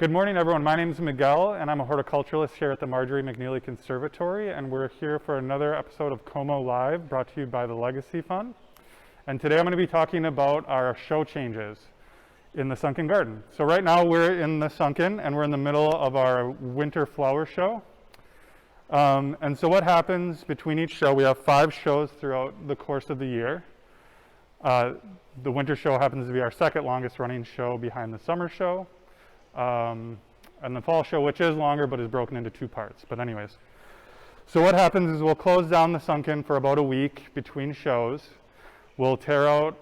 Good morning, everyone. My name is Miguel, and I'm a horticulturalist here at the Marjorie McNeely Conservatory, and we're here for another episode of Como Live, brought to you by the Legacy Fund. And today I'm going to be talking about our show changes in the Sunken Garden. So right now we're in the Sunken, and we're in the middle of our winter flower show. And so what happens between each show, we have 5 shows throughout the course of the year. The winter show happens to be our second longest running show behind the summer show. And the fall show, which is longer but is broken into 2 parts. But anyways, so what happens is we'll close down the Sunken for about a week between shows. We'll tear out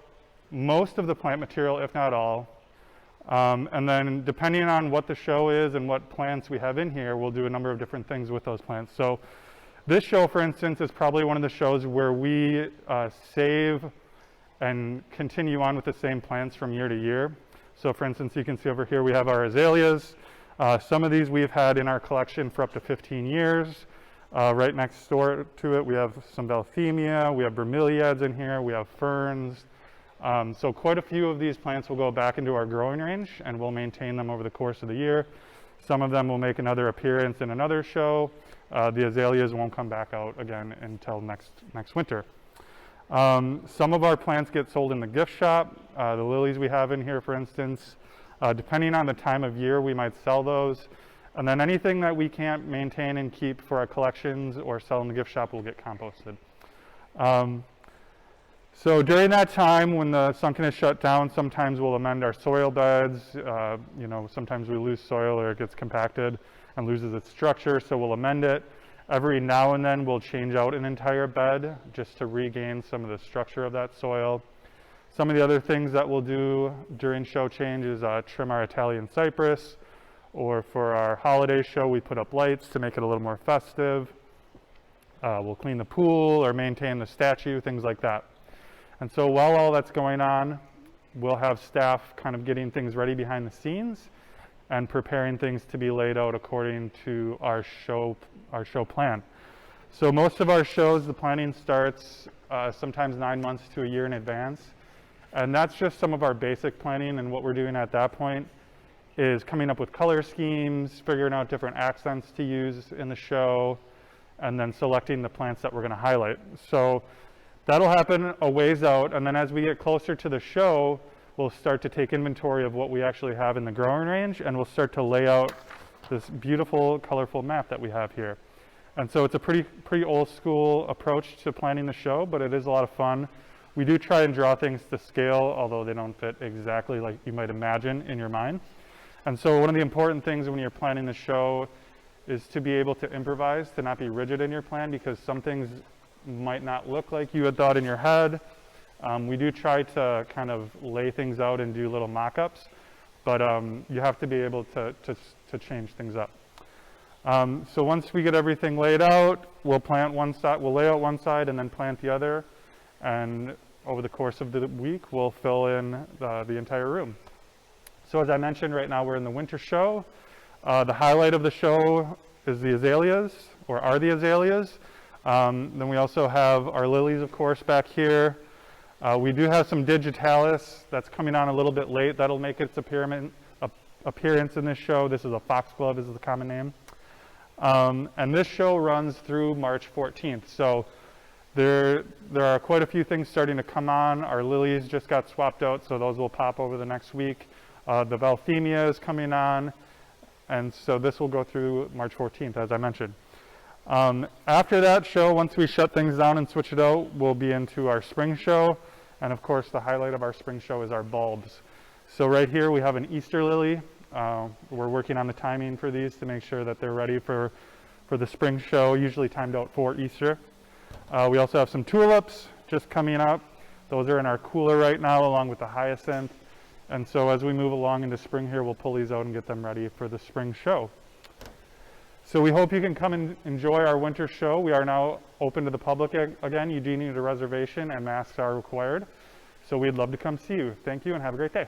most of the plant material, if not all. And then depending on what the show is and what plants we have in here, we'll do a number of different things with those plants. So this show, for instance, is probably one of the shows where we save and continue on with the same plants from year to year. So for instance, you can see over here we have our azaleas. Some of these we've had in our collection for up to 15 years. Right next door to it we have some Velthemia, we have bromeliads in here, we have ferns. So quite a few of these plants will go back into our growing range, and we'll maintain them over the course of the year. Some of them will make another appearance in another show. The azaleas won't come back out again until next winter. Some of our plants get sold in the gift shop. The lilies we have in here, for instance, depending on the time of year, we might sell those. And then anything that we can't maintain and keep for our collections or sell in the gift shop will get composted. So during that time, when the Sunken is shut down, sometimes we'll amend our soil beds. Sometimes we lose soil or it gets compacted and loses its structure, so we'll amend it. Every now and then we'll change out an entire bed just to regain some of the structure of that soil. Some of the other things that we'll do during show change is trim our Italian cypress, or for our holiday show we put up lights to make it a little more festive. We'll clean the pool or maintain the statue, things like that. And so while all that's going on, we'll have staff kind of getting things ready behind the scenes and preparing things to be laid out according to our show plan. So most of our shows, the planning starts sometimes 9 months to a year in advance. And that's just some of our basic planning, and what we're doing at that point is coming up with color schemes, figuring out different accents to use in the show, and then selecting the plants that we're going to highlight. So that'll happen a ways out, and then as we get closer to the show, we'll start to take inventory of what we actually have in the growing range, and we'll start to lay out this beautiful, colorful map that we have here. And so it's a pretty old school approach to planning the show, but it is a lot of fun. We do try and draw things to scale, although they don't fit exactly like you might imagine in your mind. And so one of the important things when you're planning the show is to be able to improvise, to not be rigid in your plan, because some things might not look like you had thought in your head. We do try to kind of lay things out and do little mock-ups, but you have to be able to change things up. So once we get everything laid out, we'll plant one side, we'll lay out one side and then plant the other, and over the course of the week, we'll fill in the entire room. So as I mentioned, right now we're in the winter show. The highlight of the show is the azaleas, or are the azaleas. Then we also have our lilies, of course, back here. We do have some digitalis that's coming on a little bit late. That'll make its appearance in this show. This is a foxglove, is the common name. And this show runs through March 14th. So there are quite a few things starting to come on. Our lilies just got swapped out, so those will pop over the next week. The Velthemia is coming on, and so this will go through March 14th, as I mentioned. After that show, once we shut things down and switch it out, we'll be into our spring show. And of course, the highlight of our spring show is our bulbs. So right here we have an Easter lily. We're working on the timing for these to make sure that they're ready for the spring show, usually timed out for Easter. We also have some tulips just coming up. Those are in our cooler right now, along with the hyacinth. And so as we move along into spring here, we'll pull these out and get them ready for the spring show. So we hope you can come and enjoy our winter show. We are now open to the public again. You do need a reservation, and masks are required. So we'd love to come see you. Thank you and have a great day.